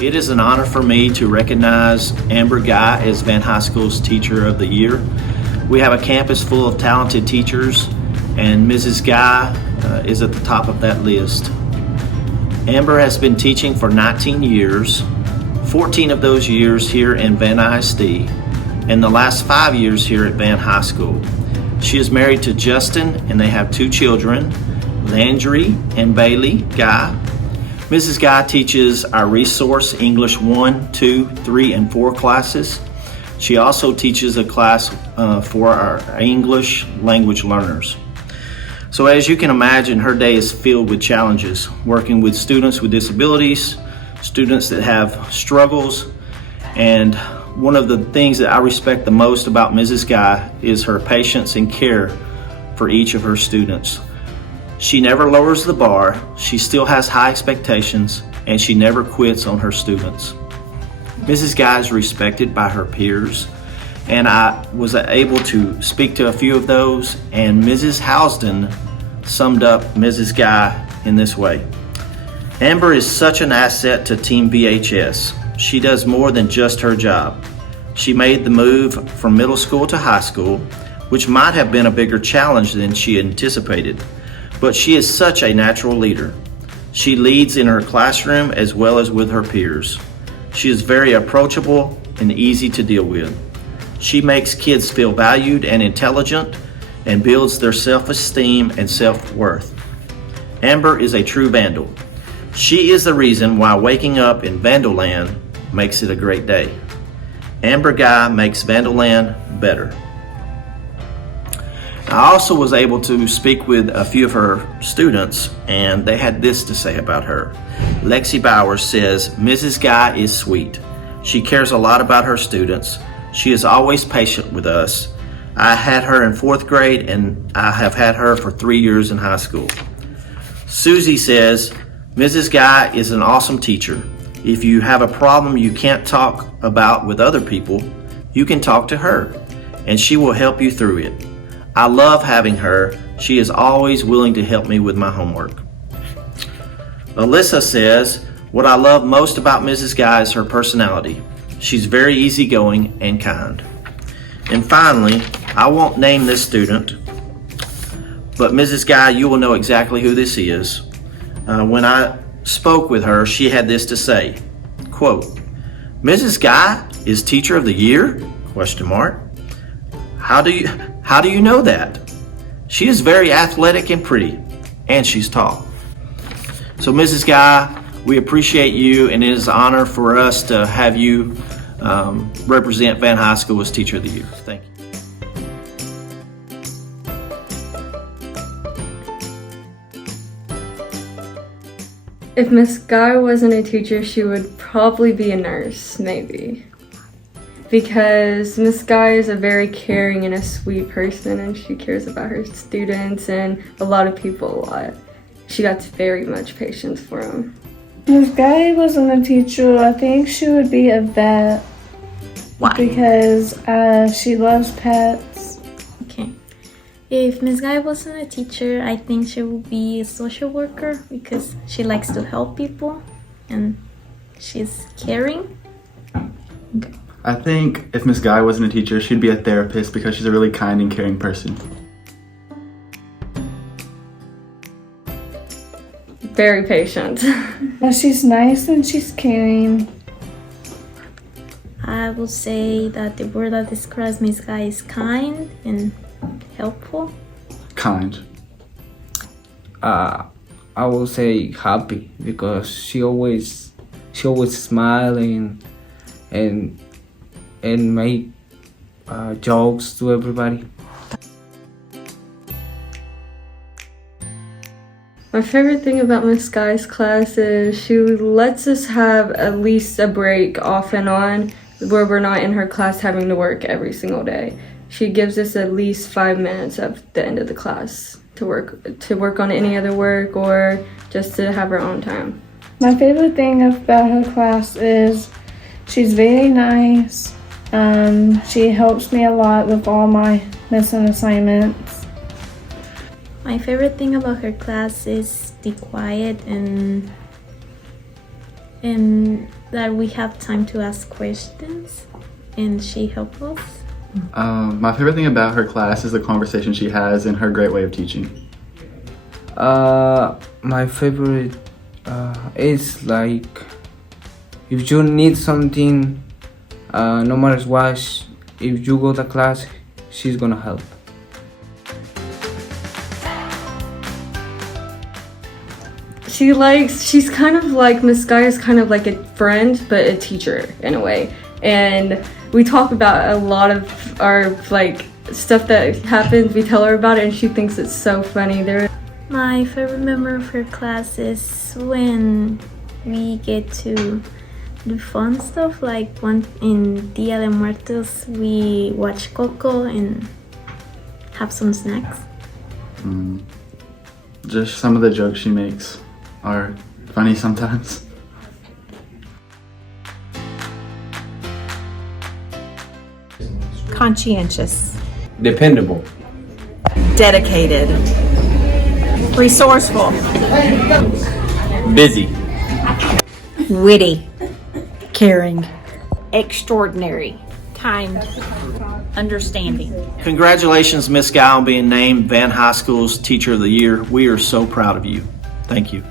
It is an honor for me to recognize Amber Guy as Van High School's Teacher of the Year. We have a campus full of talented teachers, and Mrs. Guy is at the top of that list. Amber has been teaching for 19 years, 14 of those years here in Van ISD, and the last 5 years here at Van High School. She is married to Justin, and they have 2 children, Landry and Bailey Guy. Mrs. Guy teaches our Resource English 1, 2, 3, and 4 classes. She also teaches a class for our English language learners. So as you can imagine, her day is filled with challenges, working with students with disabilities, students that have struggles, and one of the things that I respect the most about Mrs. Guy is her patience and care for each of her students. She never lowers the bar, she still has high expectations, and she never quits on her students. Mrs. Guy is respected by her peers, and I was able to speak to a few of those, and Mrs. Housden summed up Mrs. Guy in this way. Amber is such an asset to Team VHS. She does more than just her job. She made the move from middle school to high school, which might have been a bigger challenge than she anticipated. But she is such a natural leader. She leads in her classroom as well as with her peers. She is very approachable and easy to deal with. She makes kids feel valued and intelligent and builds their self-esteem and self-worth. Amber is a true Vandal. She is the reason why waking up in Vandaland makes it a great day. Amber Guy makes Vandaland better. I also was able to speak with a few of her students, and they had this to say about her. Lexi Bowers says, Mrs. Guy is sweet. She cares a lot about her students. She is always patient with us. I had her in 4th grade, and I have had her for 3 years in high school. Susie says, Mrs. Guy is an awesome teacher. If you have a problem you can't talk about with other people, you can talk to her, and she will help you through it. I love having her. She is always willing to help me with my homework. Alyssa says, what I love most about Mrs. Guy is her personality. She's very easygoing and kind. And finally, I won't name this student, but Mrs. Guy, you will know exactly who this is. When I spoke with her, she had this to say, quote, Mrs. Guy is Teacher of the Year? Question mark. How do you know that? She is very athletic and pretty, and she's tall. So Mrs. Guy, we appreciate you, and it is an honor for us to have you represent Van High School as Teacher of the Year. Thank you. If Miss Guy wasn't a teacher, she would probably be a nurse, maybe. Because Miss Guy is a very caring and a sweet person, and she cares about her students and a lot of people a lot. She got very much patience for them. If Guy wasn't a teacher, I think she would be a vet. Why? Because she loves pets. Okay. If Miss Guy wasn't a teacher, I think she would be a social worker because she likes to help people and she's caring. Okay. I think if Miss Guy wasn't a teacher, she'd be a therapist because she's a really kind and caring person. Very patient. Well, she's nice and she's caring. I would say that the word that describes Miss Guy is kind and helpful. Kind. I will say happy because she always smiling and make jokes to everybody. My favorite thing about Miss Guy's class is she lets us have at least a break off and on where we're not in her class having to work every single day. She gives us at least 5 minutes at the end of the class to work on any other work or just to have her own time. My favorite thing about her class is she's very nice. She helps me a lot with all my missing assignments. My favorite thing about her class is the quiet and that we have time to ask questions, and she helps us. My favorite thing about her class is the conversation she has and her great way of teaching. My favorite is like if you need something, no matter what, if you go to class, she's gonna help. She's kind of like, Miss Guy is kind of like a friend, but a teacher in a way. And we talk about a lot of our like stuff that happens. We tell her about it and she thinks it's so funny. My favorite memory of her class is when we get to do fun stuff, like one in Dia de Muertos we watch Coco and have some snacks. Just some of the jokes she makes are funny sometimes. Conscientious, Dependable. dedicated, resourceful, Busy. witty, caring, extraordinary, kind, understanding. Congratulations, Miss Guy, on being named Van High School's Teacher of the Year. We are so proud of you. Thank you.